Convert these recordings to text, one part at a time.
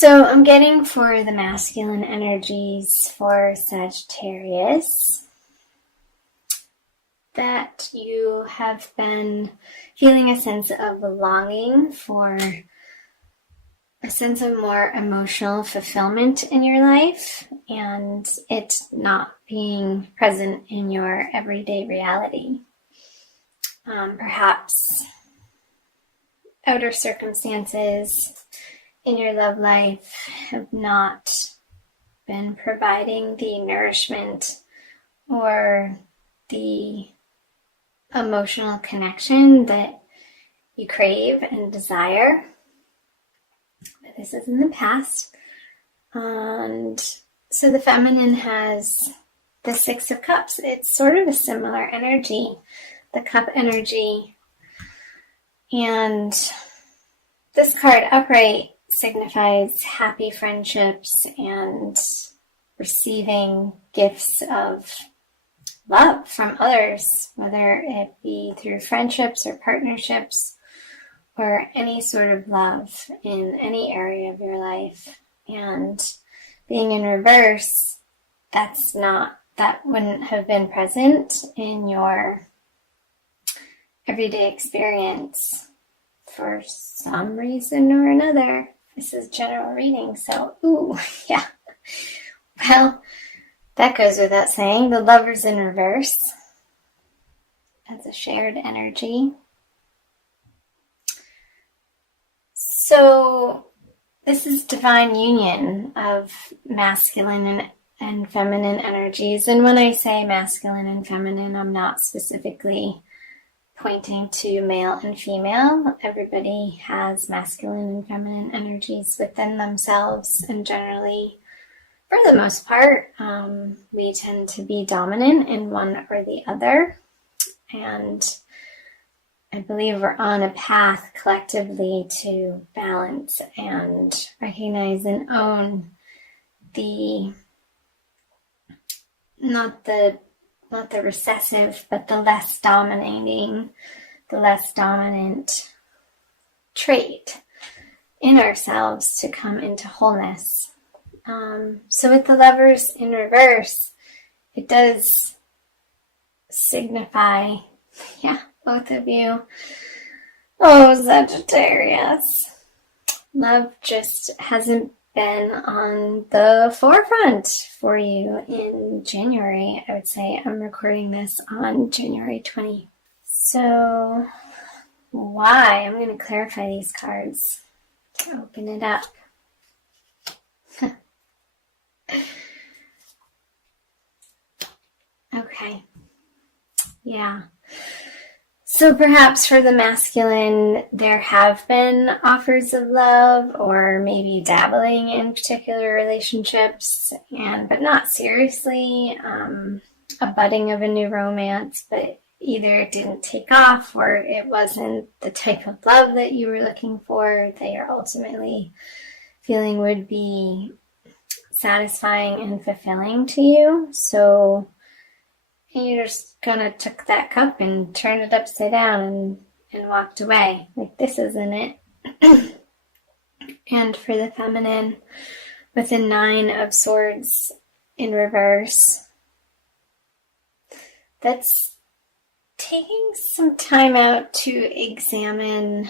So I'm getting for the masculine energies for Sagittarius that you have been feeling a sense of longing for a sense of more emotional fulfillment in your life and it not being present in your everyday reality. Perhaps outer circumstances in your love life have not been providing the nourishment or the emotional connection that you crave and desire. But this is in the past. And so the feminine has the Six of Cups. It's sort of a similar energy, the cup energy. And this card upright signifies happy friendships and receiving gifts of love from others, whether it be through friendships or partnerships or any sort of love in any area of your life. And being in reverse, that wouldn't have been present in your everyday experience for some reason or another. This is general reading, so yeah. Well, that goes without saying. The Lover's in reverse as a shared energy. So this is divine union of masculine and feminine energies. And when I say masculine and feminine, I'm not specifically pointing to male and female. Everybody has masculine and feminine energies within themselves, and generally, for the most part, we tend to be dominant in one or the other. And I believe we're on a path collectively to balance and recognize and own not the recessive, but the less dominant trait in ourselves to come into wholeness. So with the Lovers in reverse, it does signify, both of you. Oh, Sagittarius. Love just hasn't been on the forefront for you in January. I would say I'm recording this on January 20th. So why? I'm going to clarify these cards to open it up. Okay. Yeah. So perhaps for the masculine, there have been offers of love or maybe dabbling in particular relationships, but not seriously, a budding of a new romance, but either it didn't take off or it wasn't the type of love that you were looking for, that you're ultimately feeling would be satisfying and fulfilling to you. So you just kind of took that cup and turned it upside down and walked away. Like, this isn't it. And for the feminine, with the Nine of Swords in reverse, that's taking some time out to examine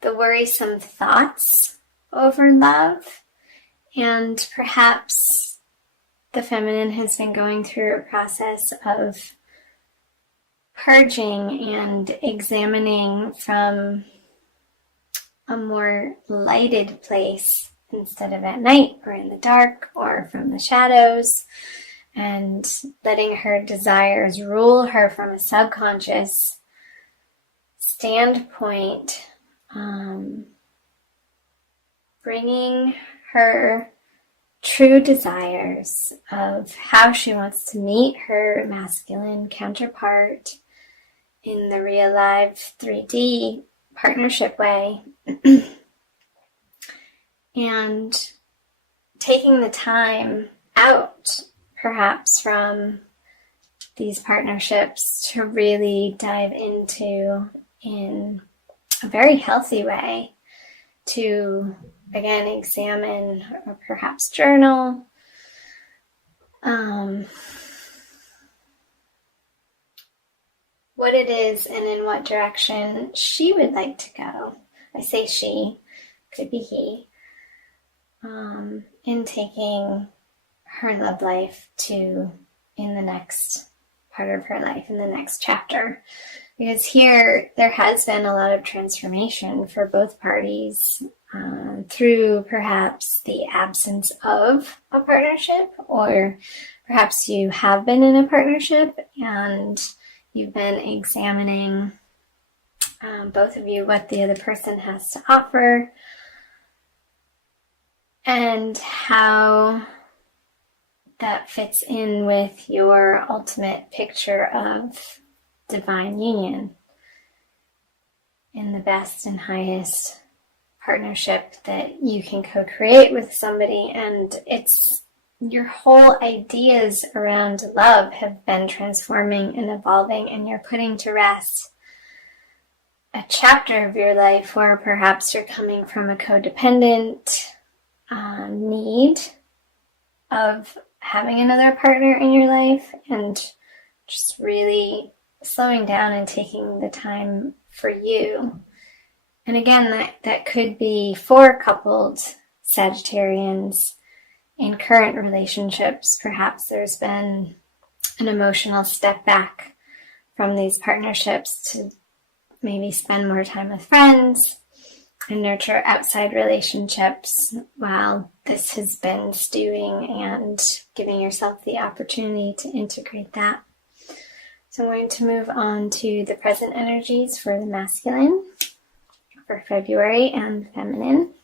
the worrisome thoughts over love, and perhaps the feminine has been going through a process of purging and examining from a more lighted place instead of at night or in the dark or from the shadows, and letting her desires rule her from a subconscious standpoint, bringing her true desires of how she wants to meet her masculine counterpart in the real life 3D partnership way, and taking the time out perhaps from these partnerships to really dive into, in a very healthy way, to, again, examine or perhaps journal. What it is and in what direction she would like to go. I say she, could be he, in taking her love life to in the next part of her life, in the next chapter. Because here there has been a lot of transformation for both parties through perhaps the absence of a partnership, or perhaps you have been in a partnership and you've been examining, both of you, what the other person has to offer and how that fits in with your ultimate picture of divine union in the best and highest partnership that you can co-create with somebody. And it's your whole ideas around love have been transforming and evolving, and you're putting to rest a chapter of your life where perhaps you're coming from a codependent need of having another partner in your life, and just really slowing down and taking the time for you. And again, that could be for coupled Sagittarians in current relationships. Perhaps there's been an emotional step back from these partnerships to maybe spend more time with friends and nurture outside relationships while this has been stewing, and giving yourself the opportunity to integrate that. So I'm going to move on to the present energies for the masculine for February and the feminine.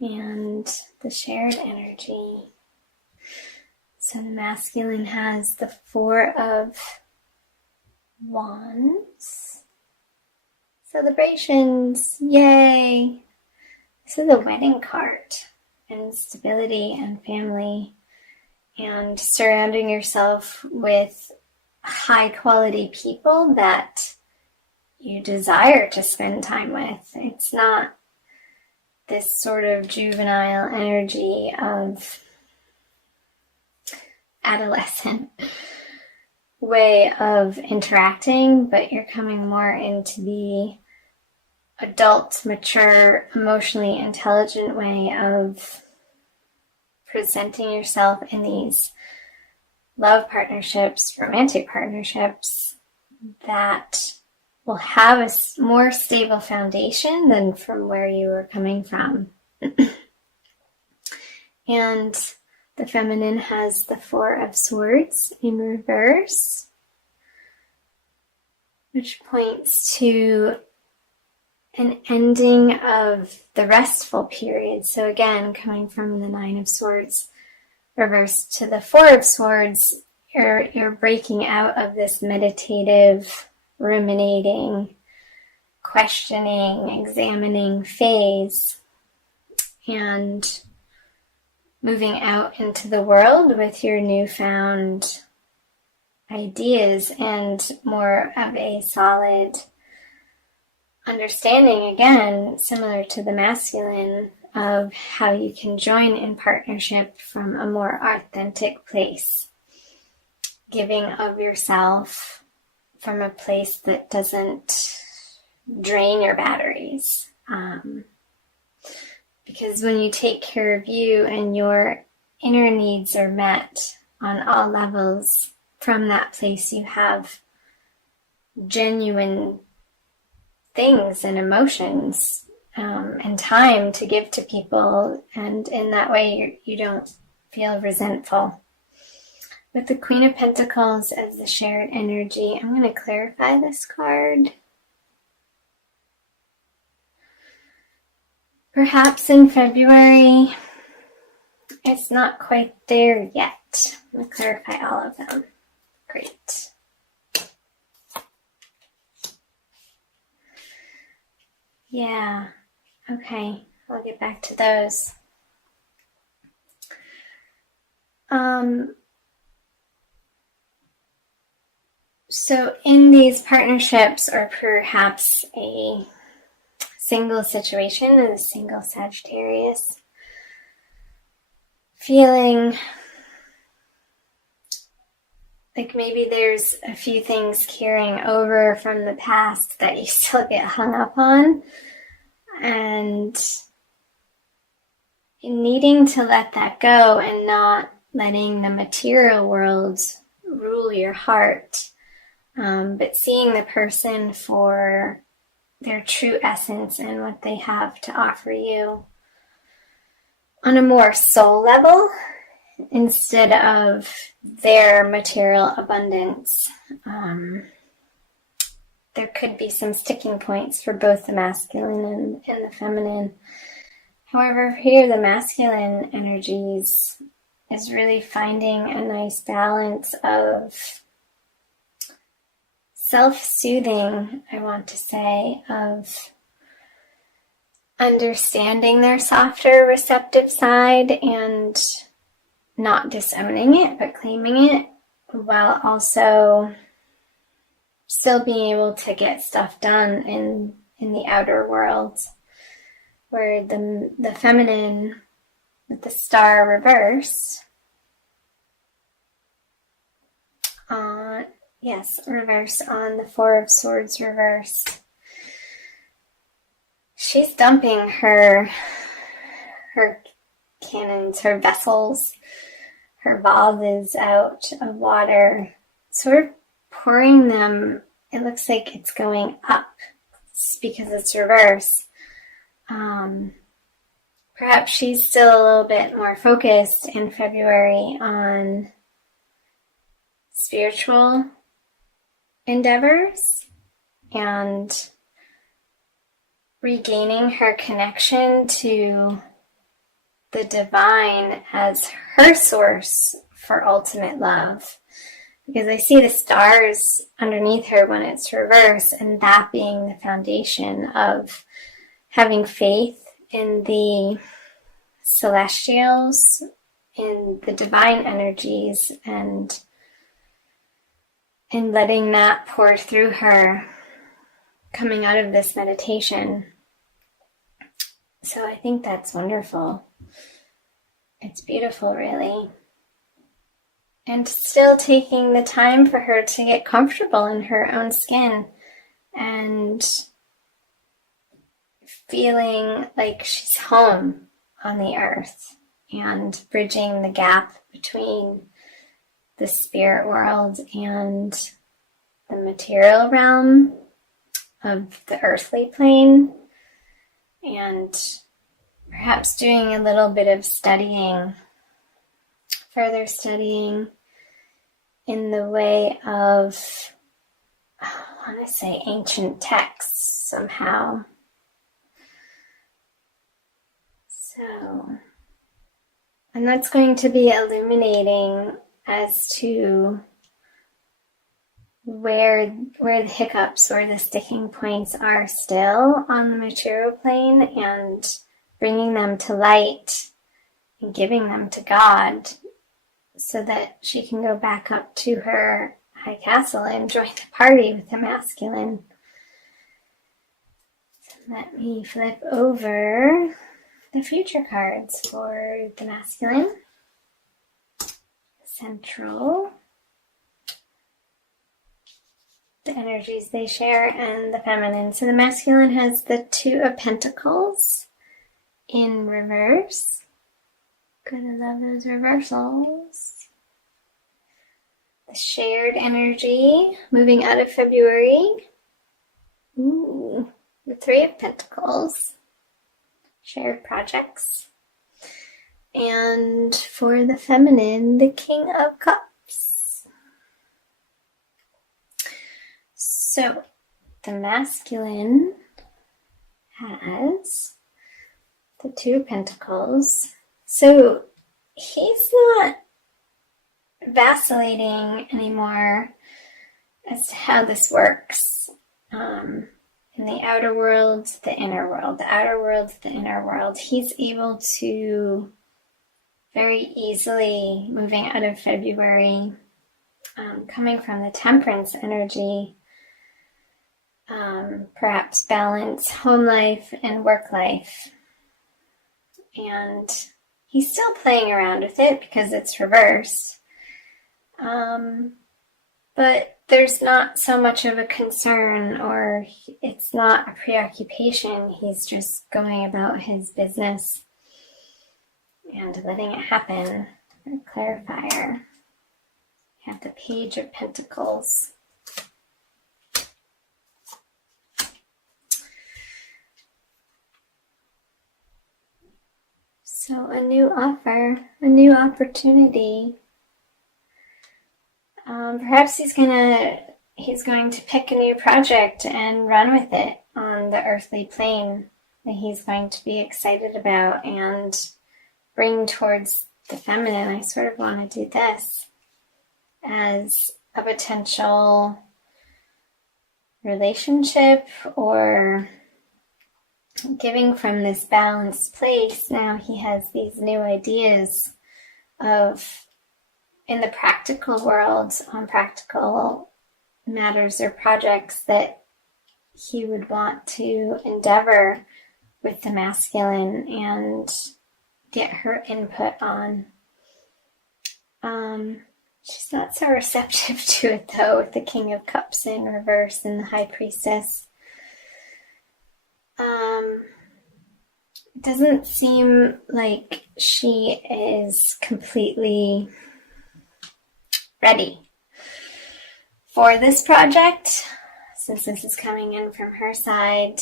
And the shared energy. So the masculine has the Four of Wands. Celebrations, yay! This is a wedding card, and stability and family, and surrounding yourself with high quality people that you desire to spend time with. It's not this sort of juvenile energy of adolescent way of interacting, but you're coming more into the adult, mature, emotionally intelligent way of presenting yourself in these love partnerships, romantic partnerships that will have a more stable foundation than from where you were coming from. And the feminine has the Four of Swords in reverse, which points to an ending of the restful period. So again, coming from the Nine of Swords reverse to the Four of Swords, you're breaking out of this meditative, ruminating, questioning, examining phase, and moving out into the world with your newfound ideas and more of a solid understanding, again, similar to the masculine, of how you can join in partnership from a more authentic place, giving of yourself from a place that doesn't drain your batteries. Because when you take care of you and your inner needs are met on all levels, from that place you have genuine things and emotions and time to give to people, and in that way you don't feel resentful. With the Queen of Pentacles as the shared energy, I'm going to clarify this card. Perhaps in February, it's not quite there yet. I'm going to clarify all of them. Great. Yeah, okay, I'll get back to those. So in these partnerships, or perhaps a single situation, a single Sagittarius, feeling like maybe there's a few things carrying over from the past that you still get hung up on, and needing to let that go and not letting the material world rule your heart, but seeing the person for their true essence and what they have to offer you on a more soul level instead of their material abundance. There could be some sticking points for both the masculine and the feminine. However, here the masculine energies is really finding a nice balance of self-soothing, I want to say, of understanding their softer, receptive side and not disowning it, but claiming it, while also still being able to get stuff done in the outer world, where the feminine with the star reversed, reverse on the Four of Swords reversed. She's dumping her cannons, her vessels, her vases out of water, sort of pouring them. It looks like it's going up because it's reverse. Perhaps she's still a little bit more focused in February on spiritual endeavors and regaining her connection to the divine as her source for ultimate love. Because I see the stars underneath her when it's reverse, and that being the foundation of having faith in the celestials, in the divine energies, and in letting that pour through her coming out of this meditation. So I think that's wonderful. It's beautiful, really. And still taking the time for her to get comfortable in her own skin and feeling like she's home on the earth and bridging the gap between the spirit world and the material realm of the earthly plane, and perhaps doing a little bit of studying, further studying in the way of, I want to say, ancient texts somehow. So, and that's going to be illuminating as to where the hiccups or the sticking points are still on the material plane, and bringing them to light and giving them to God so that she can go back up to her high castle and join the party with the masculine. So let me flip over the future cards for the masculine. Central, the energies they share, and the feminine. So the masculine has the Two of Pentacles in reverse. Gotta love those reversals. The shared energy moving out of February. Ooh, the Three of Pentacles. Shared projects. And for the feminine, the King of Cups. So, the masculine has the Two of Pentacles. So, he's not vacillating anymore as to how this works. In the outer world, the inner world. The outer world, the inner world. He's able to very easily, moving out of February, coming from the Temperance energy, perhaps balance home life and work life. And he's still playing around with it because it's reversed. But there's not so much of a concern, or it's not a preoccupation. He's just going about his business and letting it happen. Clarifier. We have the Page of Pentacles. So a new offer, a new opportunity. Perhaps he's going to pick a new project and run with it on the earthly plane that he's going to be excited about and bring towards the feminine. I sort of want to do this as a potential relationship or giving from this balanced place. Now he has these new ideas of, in the practical world, on practical matters or projects that he would want to endeavor with the masculine and get her input on. She's not so receptive to it, though, with the King of Cups in reverse and the High Priestess. It doesn't seem like she is completely ready for this project, since this is coming in from her side.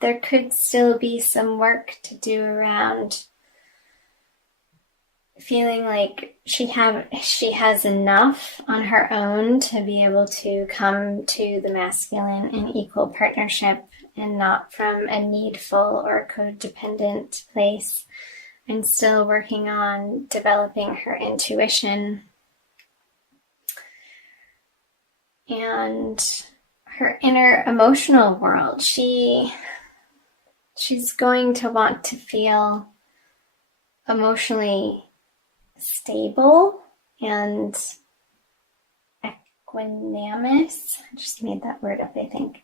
There could still be some work to do around feeling like she has enough on her own to be able to come to the masculine in equal partnership and not from a needful or codependent place, and still working on developing her intuition and her inner emotional world. She's going to want to feel emotionally stable and equanimous. I just made that word up, I think.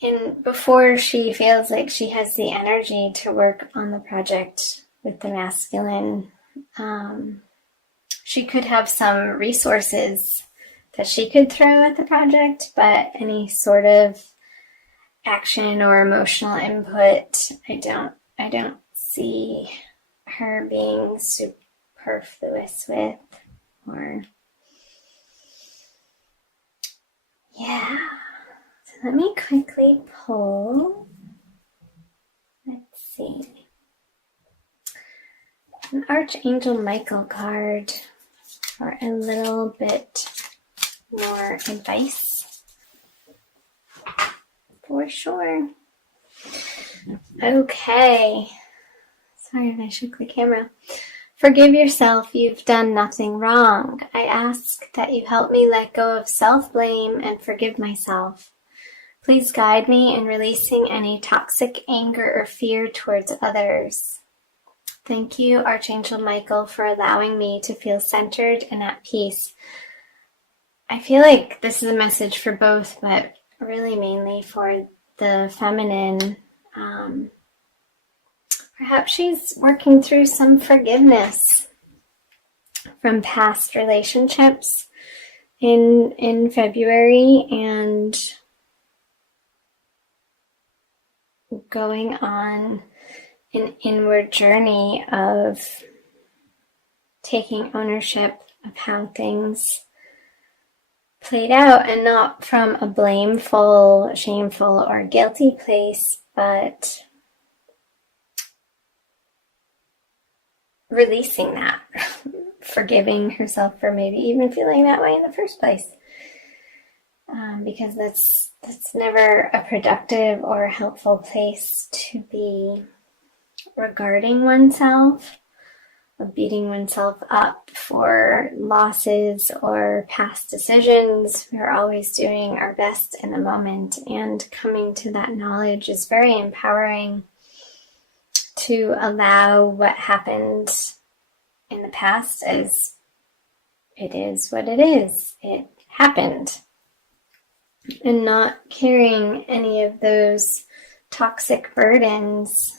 And before she feels like she has the energy to work on the project with the masculine, she could have some resources that she could throw at the project, but any sort of action or emotional input, I don't see her being superfluous with, or yeah. So let me quickly pull, let's see, an Archangel Michael card for a little bit more advice. For sure. Okay. Sorry if I shook the camera. Forgive yourself, you've done nothing wrong. I ask that you help me let go of self-blame and forgive myself. Please guide me in releasing any toxic anger or fear towards others. Thank you, Archangel Michael, for allowing me to feel centered and at peace. I feel like this is a message for both, but really mainly for the feminine. Perhaps she's working through some forgiveness from past relationships in February and going on an inward journey of taking ownership of how things played out, and not from a blameful, shameful, or guilty place, but releasing that, forgiving herself for maybe even feeling that way in the first place, because that's never a productive or helpful place to be regarding oneself, of beating oneself up for losses or past decisions. We're always doing our best in the moment, and coming to that knowledge is very empowering, to allow what happened in the past as it is what it is. It happened. and not carrying any of those toxic burdens